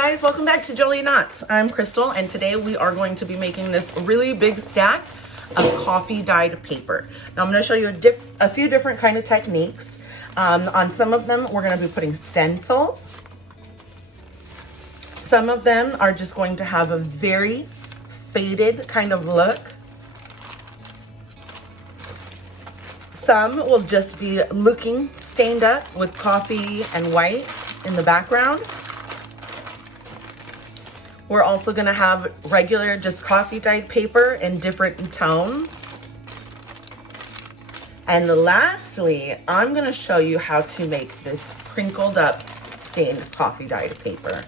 guys, welcome back to Jolie Knots. I'm Crystal, and today we are going to be making this really big stack of coffee dyed paper. Now I'm going to show you a few different kind of techniques. On some of them, we're going to be putting stencils. Some of them are just going to have a very faded kind of look. Some will just be looking stained up with coffee and white in the background. We're also gonna have regular just coffee dyed paper in different tones. And lastly, I'm gonna show you how to make this crinkled up stained coffee dyed paper.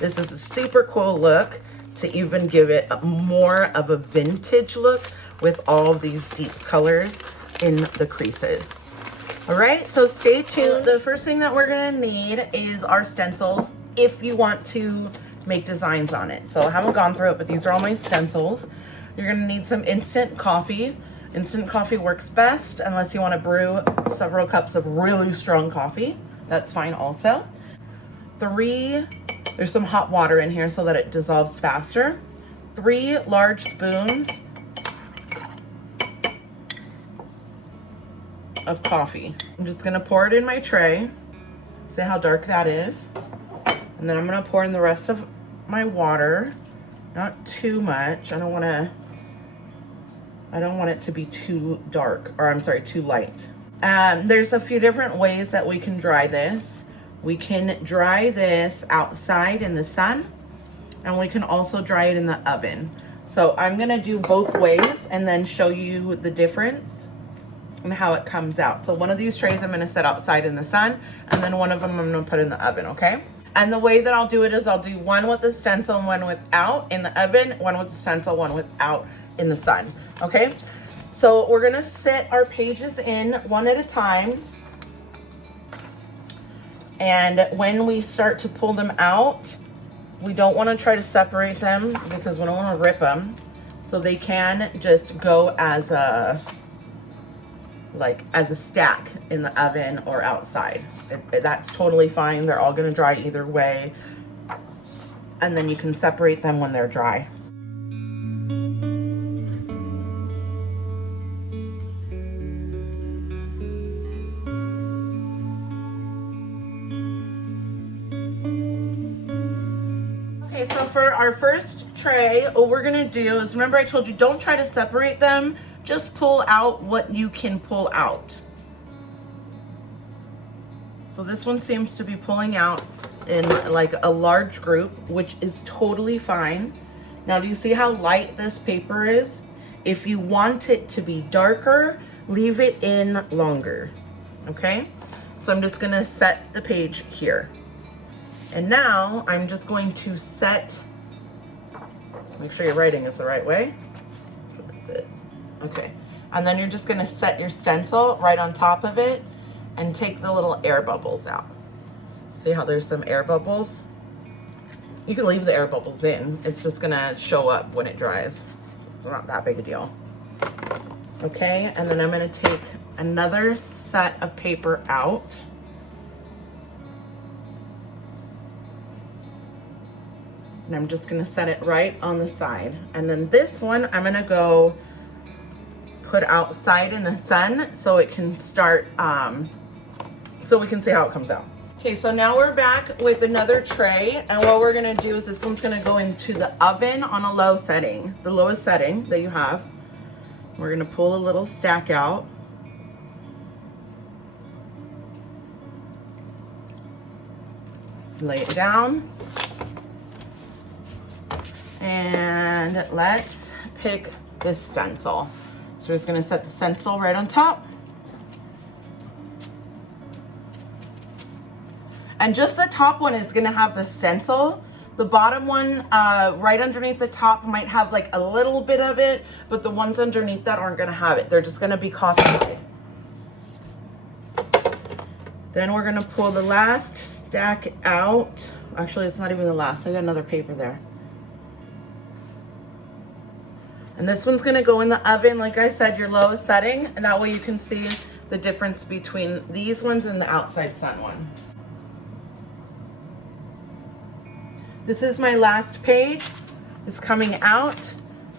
This is a super cool look to even give it more of a vintage look with all these deep colors in the creases. All right, so stay tuned. The first thing that we're gonna need is our stencils if you want to make designs on it. So I haven't gone through it, but these are all my stencils. You're gonna need some instant coffee. Instant coffee works best unless you wanna brew several cups of really strong coffee. That's fine also. There's some hot water in here so that it dissolves faster. 3 large spoons of coffee. I'm just gonna pour it in my tray. See how dark that is? And then I'm gonna pour in the rest of my water. Not too much. I don't want it to be too dark, or I'm sorry, too light. There's a few different ways that we can dry this. We can dry this outside in the sun, and we can also dry it in the oven. So I'm gonna do both ways and then show you the difference and how it comes out. So one of these trays I'm gonna set outside in the sun, and then one of them I'm gonna put in the oven, okay? And the way that I'll do it is I'll do one with the stencil and one without in the oven, one with the stencil, one without in the sun, okay? So we're gonna set our pages in one at a time. And when we start to pull them out, we don't wanna try to separate them because we don't wanna rip them. So they can just go as a stack in the oven or outside. That's totally fine. They're all gonna dry either way. And then you can separate them when they're dry. Okay, so for our first tray, what we're gonna do is, remember I told you don't try to separate them, just pull out what you can pull out. So this one seems to be pulling out in like a large group, which is totally fine. Now, do you see how light this paper is? If you want it to be darker, leave it in longer, okay? So I'm just gonna set the page here. And now I'm just going to make sure your writing is the right way. That's it. Okay, and then you're just gonna set your stencil right on top of it and take the little air bubbles out. See how there's some air bubbles? You can leave the air bubbles in. It's just gonna show up when it dries. It's not that big a deal. Okay, and then I'm gonna take another set of paper out. And I'm just gonna set it right on the side. And then this one, I'm gonna go put outside in the sun so it can start, so we can see how it comes out. Okay, so now we're back with another tray, and what we're gonna do is this one's gonna go into the oven on a low setting, the lowest setting that you have. We're gonna pull a little stack out. Lay it down. And let's pick this stencil. So we're just gonna set the stencil right on top. And just the top one is gonna have the stencil. The bottom one, right underneath the top, might have like a little bit of it, but the ones underneath that aren't gonna have it. They're just gonna be coffee dyed. Then we're gonna pull the last stack out. Actually, it's not even the last. I got another paper there. And this one's gonna go in the oven, like I said, your lowest setting, and that way you can see the difference between these ones and the outside sun ones. This is my last page. It's coming out.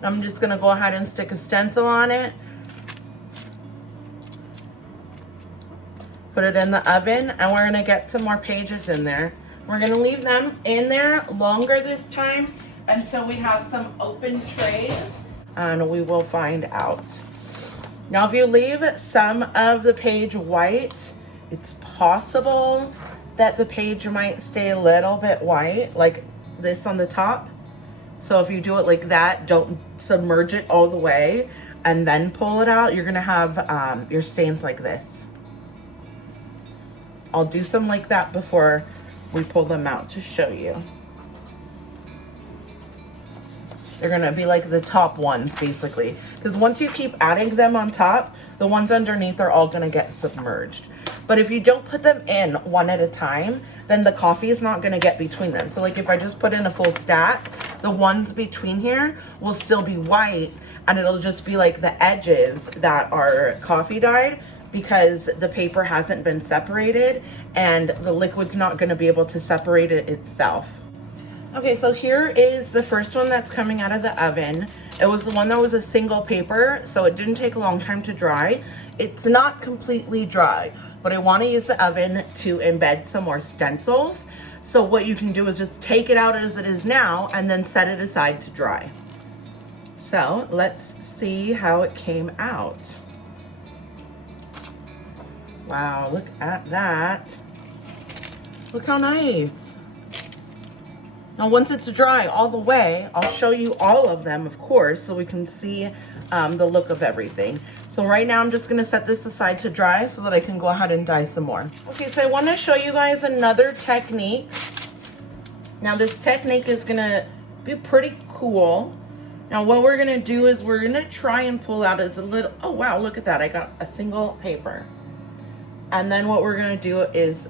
I'm just gonna go ahead and stick a stencil on it. Put it in the oven, and we're gonna get some more pages in there. We're gonna leave them in there longer this time until we have some open trays, and we will find out. Now, if you leave some of the page white, it's possible that the page might stay a little bit white, like this on the top. So if you do it like that, don't submerge it all the way and then pull it out, you're gonna have your stains like this. I'll do some like that before we pull them out to show you. They're gonna be like the top ones basically, because once you keep adding them on top, the ones underneath are all gonna get submerged. But if you don't put them in one at a time, then the coffee is not gonna get between them. So like if I just put in a full stack, the ones between here will still be white, and it'll just be like the edges that are coffee dyed, because the paper hasn't been separated and the liquid's not gonna be able to separate it itself. Okay, so here is the first one that's coming out of the oven. It was the one that was a single paper, so it didn't take a long time to dry. It's not completely dry, but I wanna use the oven to embed some more stencils. So what you can do is just take it out as it is now and then set it aside to dry. So let's see how it came out. Wow, look at that. Look how nice. Now, once it's dry all the way, I'll show you all of them, of course, so we can see the look of everything. So right now, I'm just gonna set this aside to dry so that I can go ahead and dye some more. Okay, so I wanna show you guys another technique. Now, this technique is gonna be pretty cool. Now, what we're gonna do is we're gonna try and pull out as a little, oh wow, look at that, I got a single paper. And then what we're gonna do is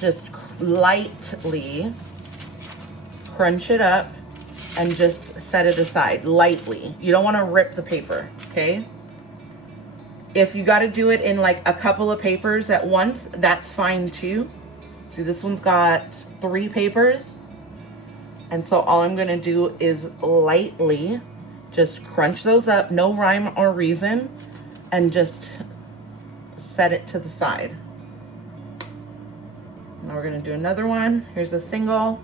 just lightly crunch it up and just set it aside lightly. You don't wanna rip the paper, okay? If you gotta do it in like a couple of papers at once, that's fine too. See, this one's got 3 papers. And so all I'm gonna do is lightly just crunch those up, no rhyme or reason, and just set it to the side. Now we're gonna do another one. Here's a single.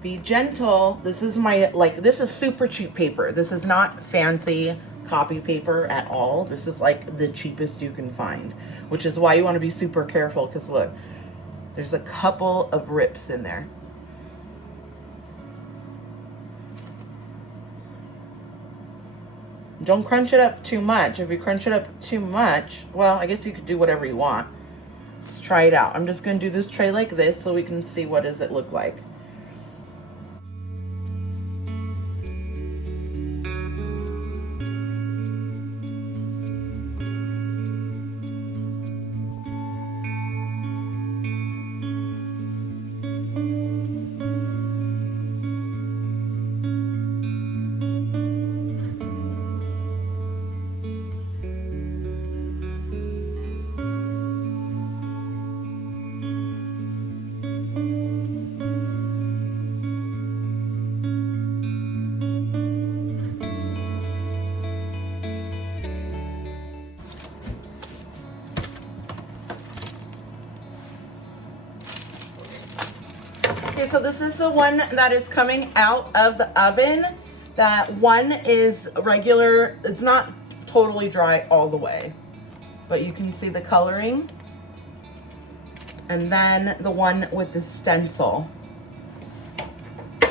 Be gentle. This is my, this is super cheap paper. This is not fancy copy paper at all. This is like the cheapest you can find, which is why you wanna be super careful, because look, there's a couple of rips in there. Don't crunch it up too much. If you crunch it up too much, well, I guess you could do whatever you want. Let's try it out. I'm just gonna do this tray like this so we can see what does it look like. Okay, so this is the one that is coming out of the oven. That one is regular. It's not totally dry all the way, but you can see the coloring. And then the one with the stencil,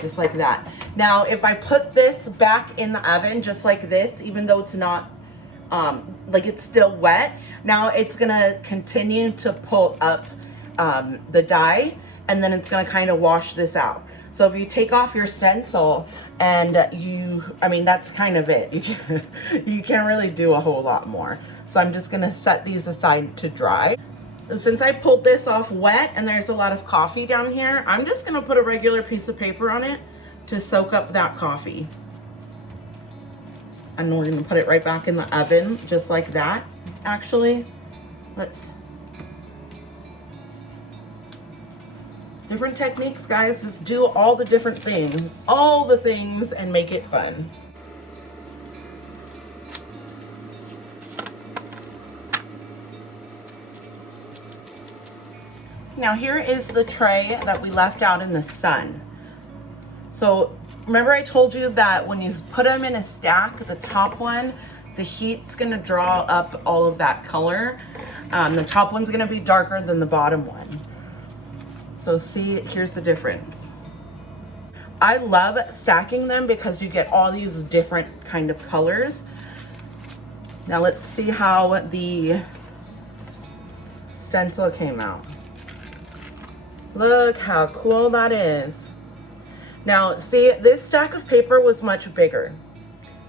just like that. Now, if I put this back in the oven just like this, even though it's not, like it's still wet, now it's gonna continue to pull up the dye, and then it's gonna kind of wash this out. So if you take off your stencil and I mean, that's kind of it. You can't really do a whole lot more. So I'm just gonna set these aside to dry. Since I pulled this off wet and there's a lot of coffee down here, I'm just gonna put a regular piece of paper on it to soak up that coffee. And we're gonna put it right back in the oven, just like that. Actually, let's Different techniques, guys. Just do all the different things, all the things, and make it fun. Now here is the tray that we left out in the sun. So remember I told you that when you put them in a stack, the top one, the heat's gonna draw up all of that color. The top one's gonna be darker than the bottom one. So see, here's the difference. I love stacking them because you get all these different kind of colors. Now let's see how the stencil came out. Look how cool that is. Now, see, this stack of paper was much bigger.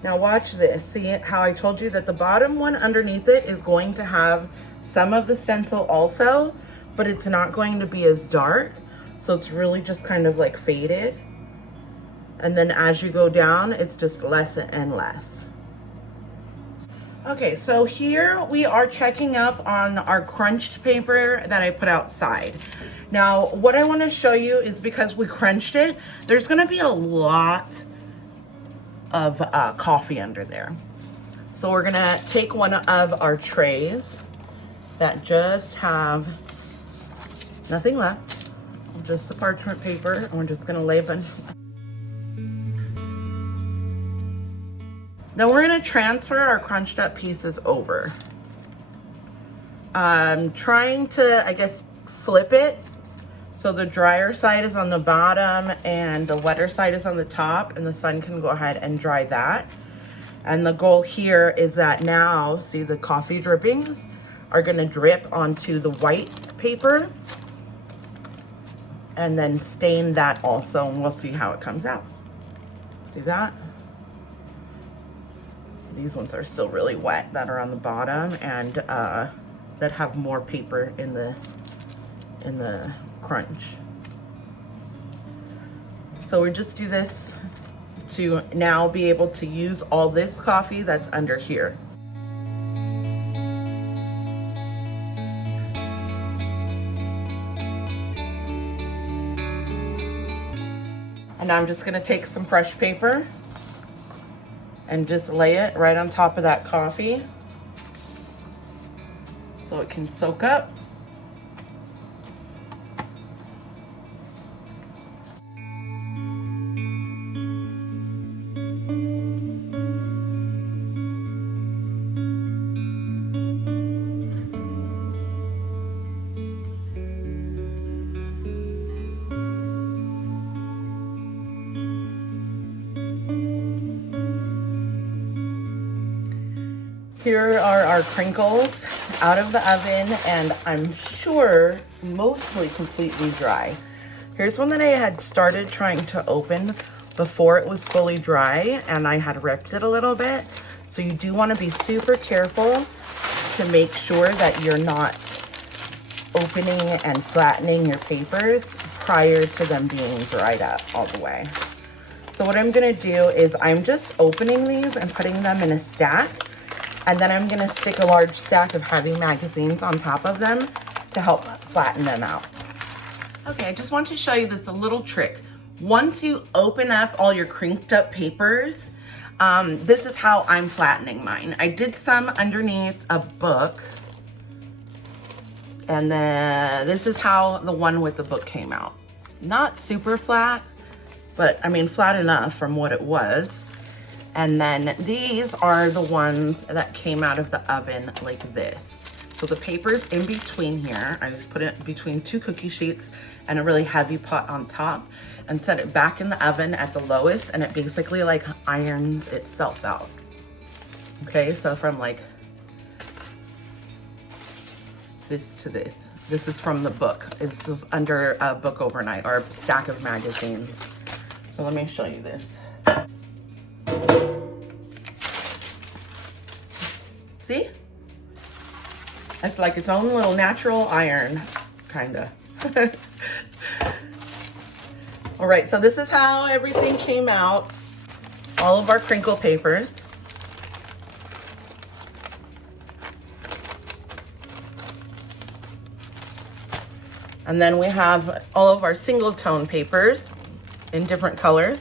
Now watch this. See how I told you that the bottom one underneath it is going to have some of the stencil also, but it's not going to be as dark. So it's really just kind of like faded. And then as you go down, it's just less and less. Okay, so here we are checking up on our crunched paper that I put outside. Now, what I want to show you is because we crunched it, there's going to be a lot of coffee under there. So we're going to take one of our trays that just have nothing left, just the parchment paper, and we're just going to lay a bunch. Now we're going to transfer our crunched up pieces over. Trying to, I guess, flip it so the drier side is on the bottom and the wetter side is on the top, and the sun can go ahead and dry that. And the goal here is that now, see, the coffee drippings are going to drip onto the white paper and then stain that also, and we'll see how it comes out. See that? These ones are still really wet that are on the bottom and that have more paper in the crunch. So we just do this to now be able to use all this coffee that's under here. And now I'm just gonna take some fresh paper and just lay it right on top of that coffee so it can soak up. Here are our crinkles out of the oven, and I'm sure mostly completely dry. Here's one that I had started trying to open before it was fully dry, and I had ripped it a little bit. So you do want to be super careful to make sure that you're not opening and flattening your papers prior to them being dried up all the way. So what I'm going to do is I'm just opening these and putting them in a stack. And then I'm gonna stick a large stack of heavy magazines on top of them to help flatten them out. Okay, I just want to show you this a little trick. Once you open up all your crinked up papers, this is how I'm flattening mine. I did some underneath a book. And then this is how the one with the book came out. Not super flat, but I mean flat enough from what it was. And then these are the ones that came out of the oven like this. So the paper's in between here. I just put it between two cookie sheets and a really heavy pot on top and set it back in the oven at the lowest, and it basically like irons itself out. Okay, so from like this to this. This is from the book. This is under a book overnight or a stack of magazines. So let me show you this. See? It's like its own little natural iron, kinda. All right, so this is how everything came out. All of our crinkle papers. And then we have all of our single tone papers in different colors.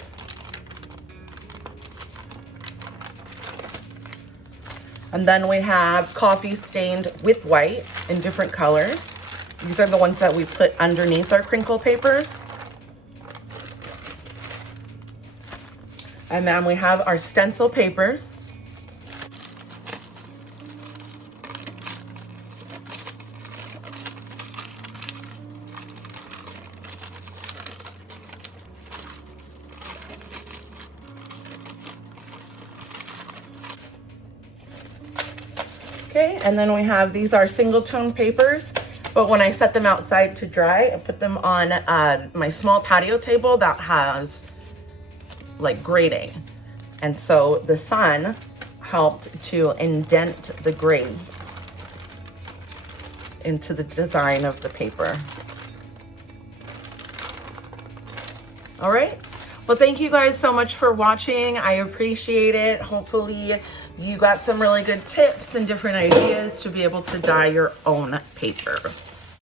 And then we have coffee stained with white in different colors. These are the ones that we put underneath our crinkle papers. And then we have our stencil papers. Okay, and then we have, these are single tone papers, but when I set them outside to dry, I put them on my small patio table that has like grating. And so the sun helped to indent the grains into the design of the paper. All right. Well, thank you guys so much for watching. I appreciate it. Hopefully you got some really good tips and different ideas to be able to dye your own paper.